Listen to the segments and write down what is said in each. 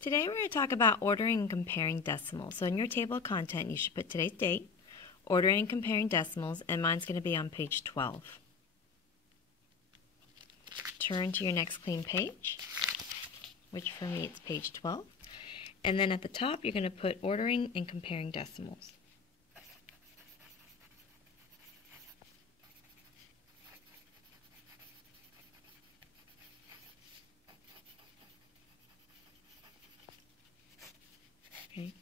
Today we're going to talk about ordering and comparing decimals. So in your table of content, you should put today's date, ordering and comparing decimals, and mine's going to be on page 12. Turn to your next clean page, which for me it's page 12. And then at the top, you're going to put ordering and comparing decimals. Okay.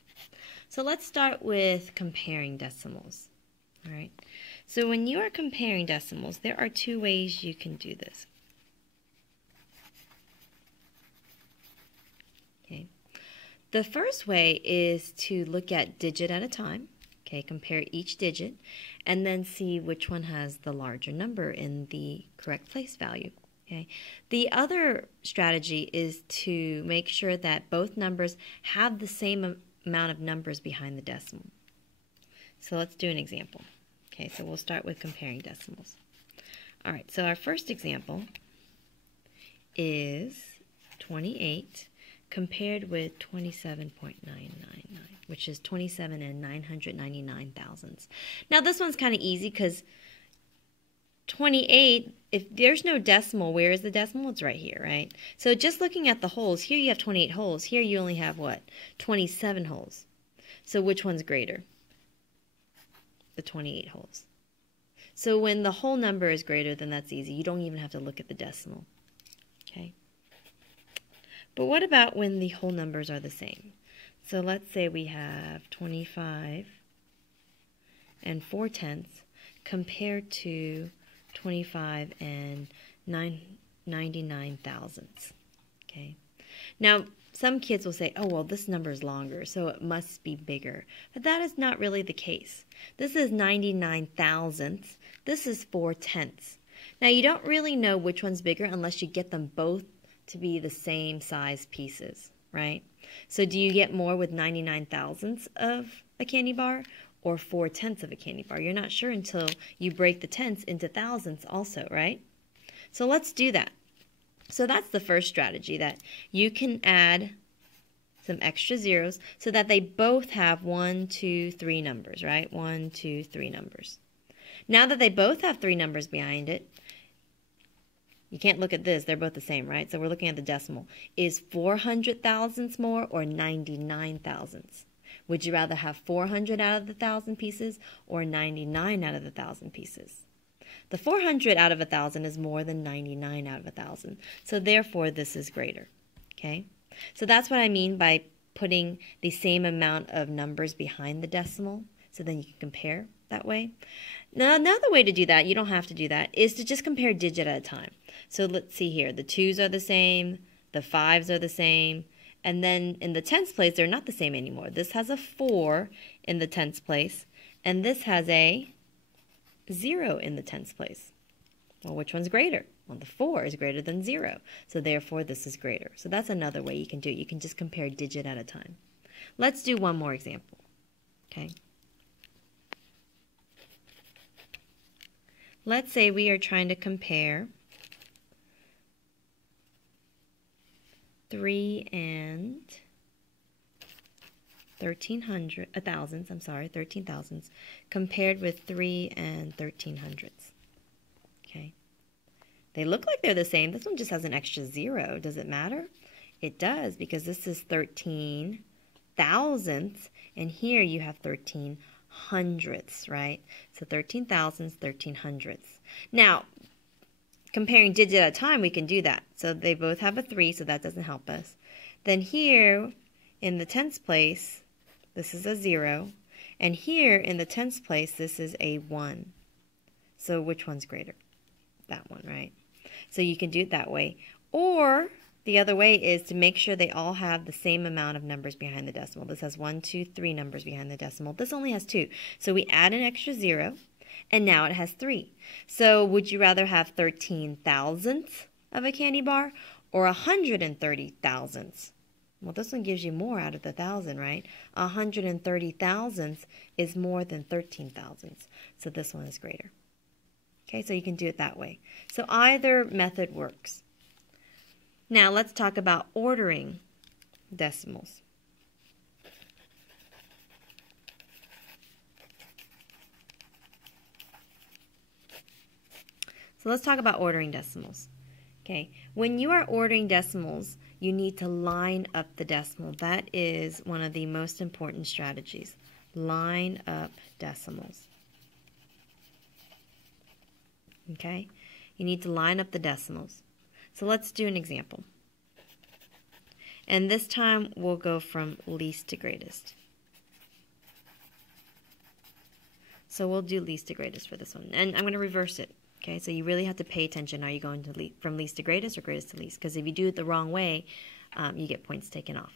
So let's start with comparing decimals. All right. So when you are comparing decimals, there are two ways you can do this. Okay. The first way is to look at digit at a time. Okay, compare each digit and then see which one has the larger number in the correct place value. Okay. The other strategy is to make sure that both numbers have the same amount of numbers behind the decimal. So let's do an example. Okay, so we'll start with comparing decimals. All right, so our first example is 28 compared with 27.999, which is 27 and 999 thousandths. Now this one's kind of easy because 28, if there's no decimal, where is the decimal? It's right here, right? So just looking at the holes, here you have 28 holes. Here you only have what? 27 holes. So which one's greater? The 28 holes. So when the whole number is greater, then that's easy. You don't even have to look at the decimal. Okay? But what about when the whole numbers are the same? So let's say we have 25 and 4/10 compared to 25 and 99 thousandths. Okay. Now, some kids will say, oh, well, this number is longer, so it must be bigger. But that is not really the case. This is 99 thousandths. This is 4/10. Now, you don't really know which one's bigger unless you get them both to be the same size pieces, right? So do you get more with 99 thousandths of a candy bar or 4/10 of a candy bar? You're not sure until you break the tenths into thousandths also, right? So let's do that. So that's the first strategy, that you can add some extra zeros so that they both have 1, 2, 3 numbers, right? 1, 2, 3 numbers. Now that they both have 3 numbers behind it, you can't look at this. They're both the same, right? So we're looking at the decimal. Is 400 thousandths more or 99 thousandths? Would you rather have 400 out of the 1,000 pieces or 99 out of the 1,000 pieces? The 400 out of 1,000 is more than 99 out of 1,000. So therefore, this is greater. Okay? So that's what I mean by putting the same amount of numbers behind the decimal. So then you can compare that way. Now, another way to do that, you don't have to do that, is to just compare digit at a time. So let's see here. The 2's are the same. The 5's are the same. And then in the tens place, they're not the same anymore. This has a 4 in the tens place, and this has a 0 in the tens place. Well, which one's greater? Well, the 4 is greater than 0, so therefore this is greater. So that's another way you can do it. You can just compare digit at a time. Let's do one more example. Okay. Let's say we are trying to compare 3 and 13 thousandths compared with 3 and 13 hundredths. Okay. They look like they're the same. This one just has an extra 0. Does it matter? It does, because this is 13 thousandths, and here you have 13 hundredths, right? So 13 thousandths, 13 hundredths. Now, comparing digit at a time, we can do that. So they both have a 3, so that doesn't help us. Then here, in the tens place, this is a 0. And here, in the tens place, this is a 1. So which one's greater? That one, right? So you can do it that way. Or the other way is to make sure they all have the same amount of numbers behind the decimal. This has 1, 2, 3 numbers behind the decimal. This only has 2. So we add an extra 0. And now it has 3. So would you rather have 13 thousandths of a candy bar or 130 thousandths? Well, this one gives you more out of the 1,000, right? 130 thousandths is more than 13 thousandths. So this one is greater. Okay, so you can do it that way. So either method works. Now let's talk about ordering decimals. So let's talk about ordering decimals. Okay, when you are ordering decimals, you need to line up the decimal. That is one of the most important strategies. Line up decimals. Okay, you need to line up the decimals. So let's do an example. And this time we'll go from least to greatest. So we'll do least to greatest for this one. And I'm going to reverse it. Okay, so you really have to pay attention. Are you going to from least to greatest or greatest to least? Because if you do it the wrong way, you get points taken off.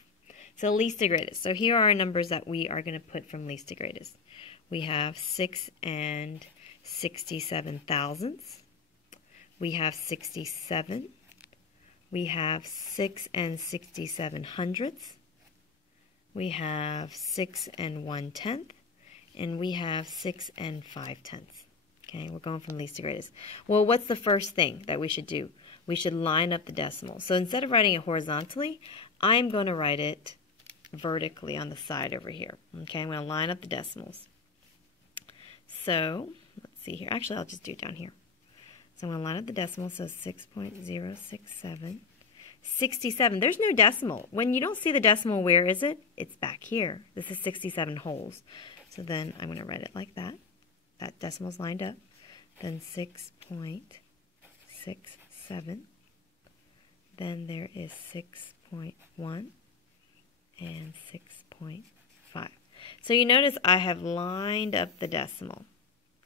So least to greatest. So here are our numbers that we are going to put from least to greatest. We have 6 and 67 thousandths. We have 67. We have 6 and 67 hundredths. We have 6 and 1/10. And we have 6 and 5/10. Okay, we're going from least to greatest. Well, what's the first thing that we should do? We should line up the decimal. So instead of writing it horizontally, I'm going to write it vertically on the side over here. Okay, I'm going to line up the decimals. So, let's see here. Actually, I'll just do it down here. So I'm going to line up the decimals. So 6.067. 67. There's no decimal. When you don't see the decimal, where is it? It's back here. This is 67 wholes. So then I'm going to write it like that. That decimal's lined up. Then 6.67. Then there is 6.1 and 6.5. So you notice I have lined up the decimal.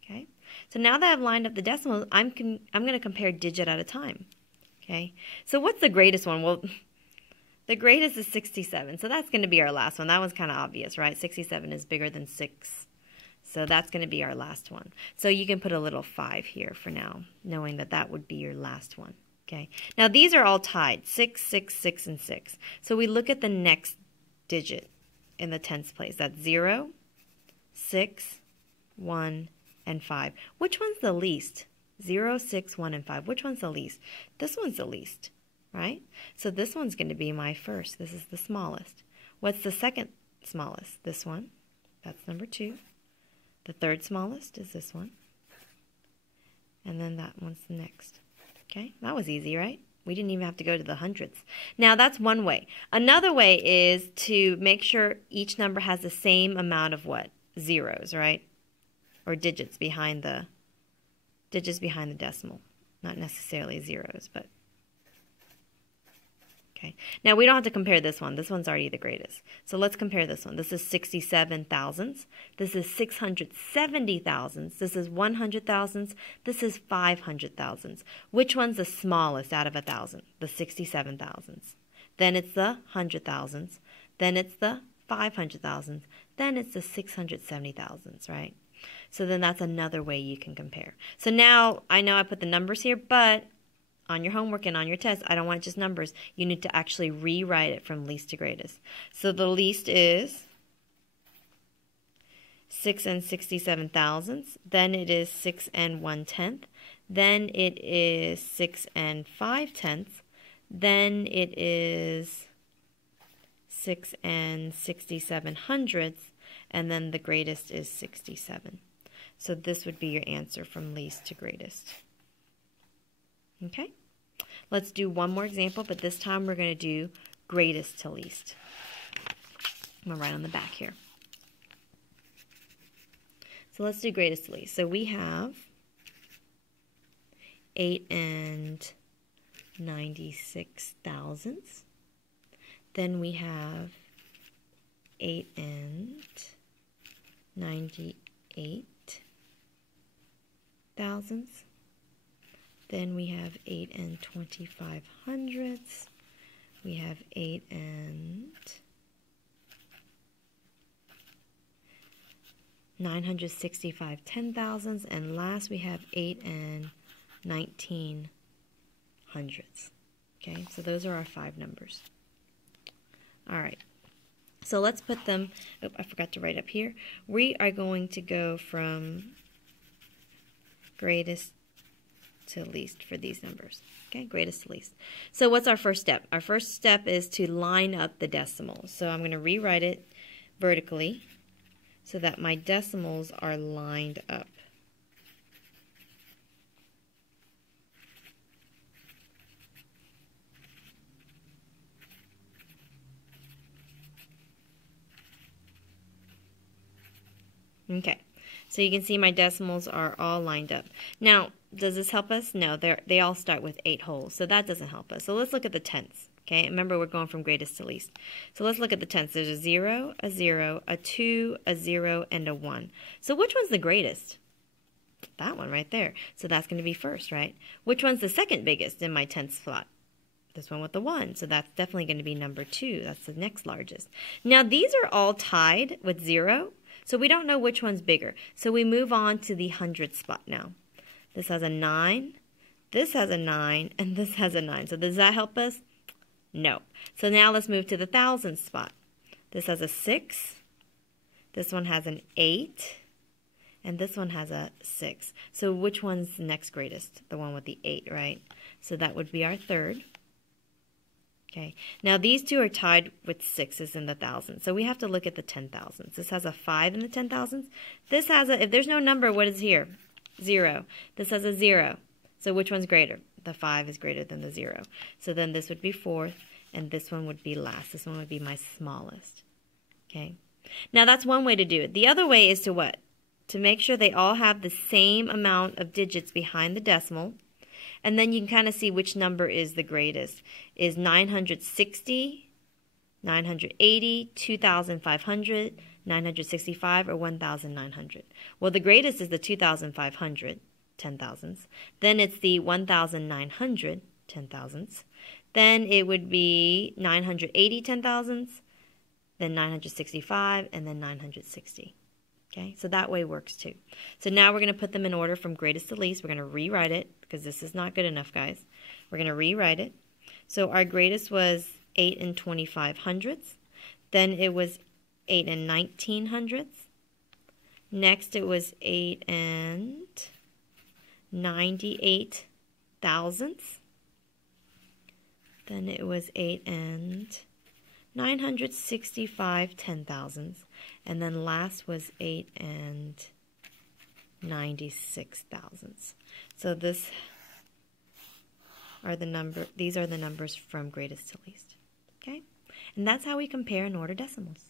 Okay. So now that I've lined up the decimals, I'm going to compare digit at a time. Okay. So what's the greatest one? Well, the greatest is 67. So that's going to be our last one. That one's kind of obvious, right? 67 is bigger than 6. So that's going to be our last one. So you can put a little 5 here for now, knowing that that would be your last one. Okay. Now these are all tied, 6, 6, 6, and 6. So we look at the next digit in the tens place. That's 0, 6, 1, and 5. Which one's the least? 0, 6, 1, and 5. Which one's the least? This one's the least, right? So this one's going to be my first. This is the smallest. What's the second smallest? This one. That's number 2. The third smallest is this one. And then that one's the next. Okay, that was easy, right? We didn't even have to go to the hundredths. Now, that's one way. Another way is to make sure each number has the same amount of what? Zeros, right? Or digits behind the decimal. Not necessarily zeros, but... Okay. Now, we don't have to compare this one. This one's already the greatest. So let's compare this one. This is 67 thousandths. This is 670 thousandths. This is 100 thousandths. This is 500 thousandths. Which one's the smallest out of 1,000? The 67 thousandths. Then it's the 100 thousandths. Then it's the 500 thousandths. Then it's the 670 thousandths, right? So then that's another way you can compare. So now, I know I put the numbers here, but on your homework and on your test, I don't want just numbers. You need to actually rewrite it from least to greatest. So the least is 6 and 67 thousandths. Then it is 6 and 1/10. Then it is 6 and 5/10. Then it is 6 and 67 hundredths. And then the greatest is 67. So this would be your answer from least to greatest. Okay, let's do one more example, but this time we're going to do greatest to least. I'm going to write on the back here. So let's do greatest to least. So we have 8 and 96 thousandths. Then we have 8 and 98 thousandths. Then we have 8 and 25 hundredths. We have 8 and 965 ten thousandths. And last we have 8 and 19 hundredths. Okay, so those are our 5 numbers. All right. So let's put them, oh, I forgot to write up here. We are going to go from greatest to least for these numbers. Okay, greatest to least. So what's our first step? Our first step is to line up the decimals. So I'm going to rewrite it vertically so that my decimals are lined up. Okay, so you can see my decimals are all lined up. Now, does this help us? No, they all start with 8 wholes, so that doesn't help us. So let's look at the tenths. Okay, remember we're going from greatest to least. So let's look at the tenths. There's a 0, a 0, a 2, a 0, and a 1. So which one's the greatest? That one right there. So that's going to be first, right? Which one's the second biggest in my tenths slot? This one with the 1. So that's definitely going to be number 2. That's the next largest. Now these are all tied with 0. So we don't know which one's bigger. So we move on to the hundredth spot now. This has a 9, this has a 9, and this has a 9. So does that help us? No. So now let's move to the thousandth spot. This has a 6, this one has an 8, and this one has a 6. So which one's the next greatest? The one with the 8, right? So that would be our third. Okay, now these two are tied with 6s in the thousands, so we have to look at the 10,000s. This has a 5 in the 10,000s. This has a, if there's no number, what is here? 0. This has a 0. So which one's greater? The 5 is greater than the 0. So then this would be fourth, and this one would be last. This one would be my smallest. Okay, now that's one way to do it. The other way is to what? To make sure they all have the same amount of digits behind the decimal. And then you can kind of see which number is the greatest. Is 960, 980, 2,500, 965, or 1,900? Well, the greatest is the 2,500, 10,000s. Then it's the 1,900, 10,000s. Then it would be 980, 10,000s, then 965, and then 960. Okay, so that way works too. So now we're going to put them in order from greatest to least. We're going to rewrite it because this is not good enough, guys. We're going to rewrite it. So our greatest was 8 and 25 hundredths. Then it was 8 and 19 hundredths. Next it was 8 and 98 thousandths. Then it was 8 and 965 10,000ths. And then last was 8 and 96 thousandths. So these are the numbers from greatest to least. Okay? And that's how we compare and order decimals.